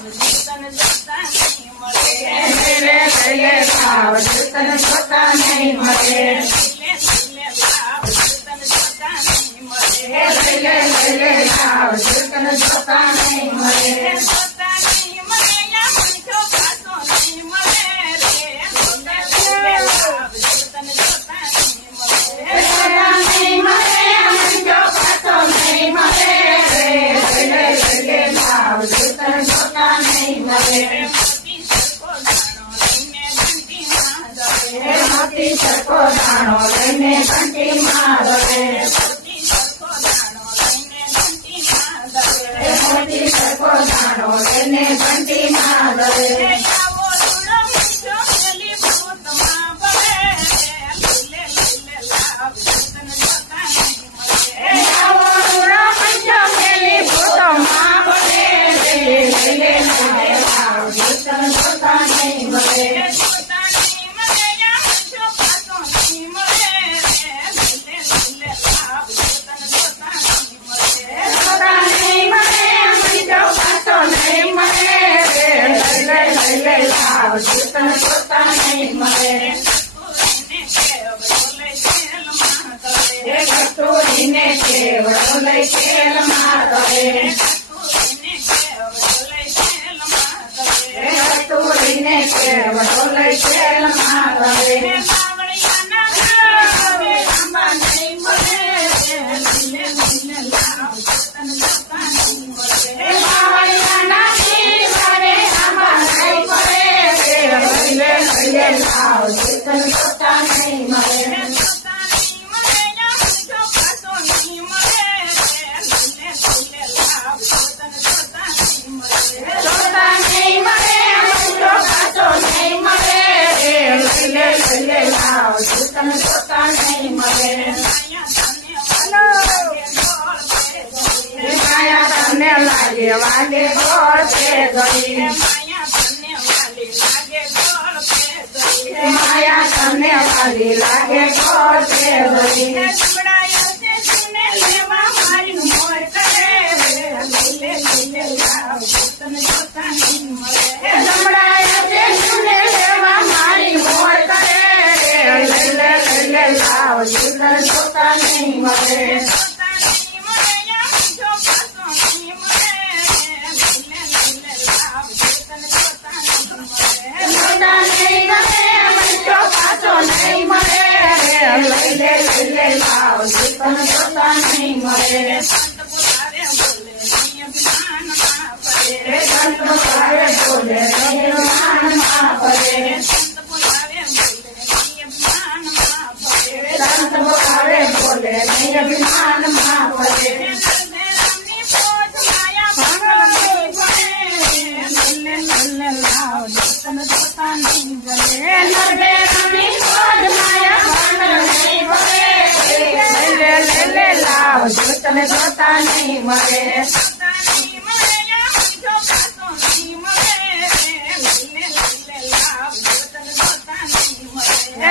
તને જોતા નહીં મળે લઈ લે લાવ તને જોતા નહીં મળે લઈ લે લાવ તને જોતા નહીં મળે લઈ લે લાવ તને જોતા નહીં મળે જોતા નહીં મળે યા મનખો પાછો નહીં મળે રે લઈ લે લાવ તને જોતા નહીં મળે નહીં મળે જો પાછો નહીં મળે લઈ લે લાવ તને જોતા નહીં મળે મોતી સરખો દાણો લઈને ઘંટી મારે મોતી સરખો દાણો લઈને ઘંટી મારે આવો રૂડો મીઠો મેલી ભૂતમાં બળે લે લાવ તને જોતા નહીં મળે આવો રૂડો પંચો મેલી ભૂતમાં બોલે લઈ લે લાવ તને જોતા નહીં મળે જોતા નહીં મળે યા મનખો પાછો નહીં મળે લે લાવ તને જોતા નહીં મળે જોતા નહીં મળે જો પાછો નહીં મળે લઈ લે લાવ તને જોતા નહીં મળે કસ્તુરીને કેવડો લઈ ખેલમાં કરે કસ્તુરીને કેવડો લઈ ખેલમાં કરે બાવળિયાના દીવાને આંબા નહીં પડે લઈ લે લાવ તને જોતા નહીં મળે જોતા નહીં મળે જો પાછો નહીં મળે લઈ લે લાવ તને જોતા નહીં મળે માયા તને લાગે વાગે ગોળ પે ગઈ માયા તને વાલી લાગે ગોળ પે ગઈ જમડાયા છે સુને લેવા મારી મોર કરે લઈ લે લાવ તને જોતા નહીં મળે જોતા નહીં મળે જો પાછો નહીં મળે લઈ લે લાવ તને જોતા નહીં મળે સંત બોલાવે બોલે નહીં માનમાં પડે સંત બોલાવે બોલે નહીં અભિમાનમાં પડે નરદેવની ખોજ માયા ભાંડલ નહીં પડે લે લાવ તને જોતા નહીં મળે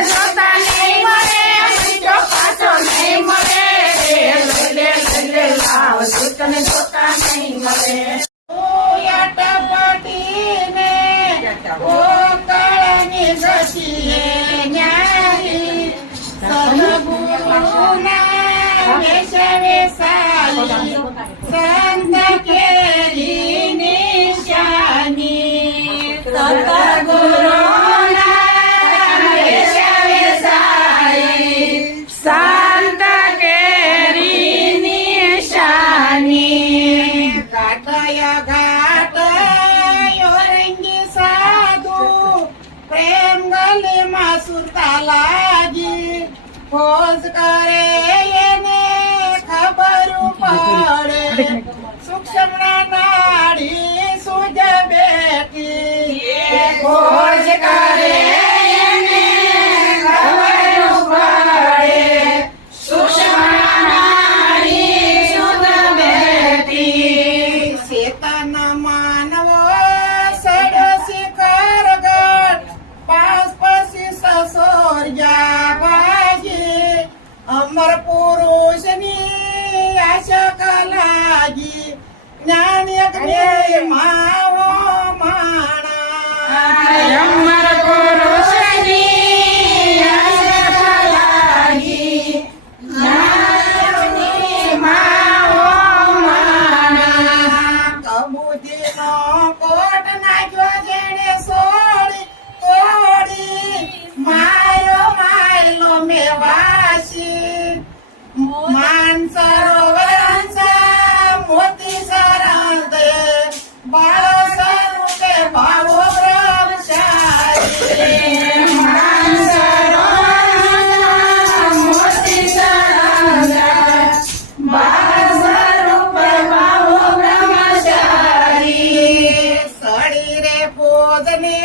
જોતા નહીં મળે જો પાછો નહીં મળે લઈ લે લાવ તને જોતા નહીં મળે ટપટીને ઓકળની ગતિએ ન્યારી સદગુરુના વેશવે સાલી સંત કેરી નિશાની સદગુરુના વેશવે સાલી સંત કેરી નિશાની ઘાટયા ઘાટ યોરંગી સાધુ પ્રેમ ગલીમાં સુરતા લાગી ખોજ કરે એને ખબર પડે સૂક્ષ્મ નાડી સુજ બેટી ખોજ કરે એને ખબર પડે સૂક્ષ્મ નાડી સુજ બેટી શેતાના માનવો સડ શિખર ગઢ પાસ પછી સસોર્યા ભાગી અમર પુરુષની આશા લાગી જ્ઞાન યજ્ઞ માવો બાળ સ્વરૂપે ભાવો બ્રહ્મચારી માનસરોના મોતી સળંગા બાળ સ્વરૂપે ભાવો બ્રહ્મચારી સળી રે પોદની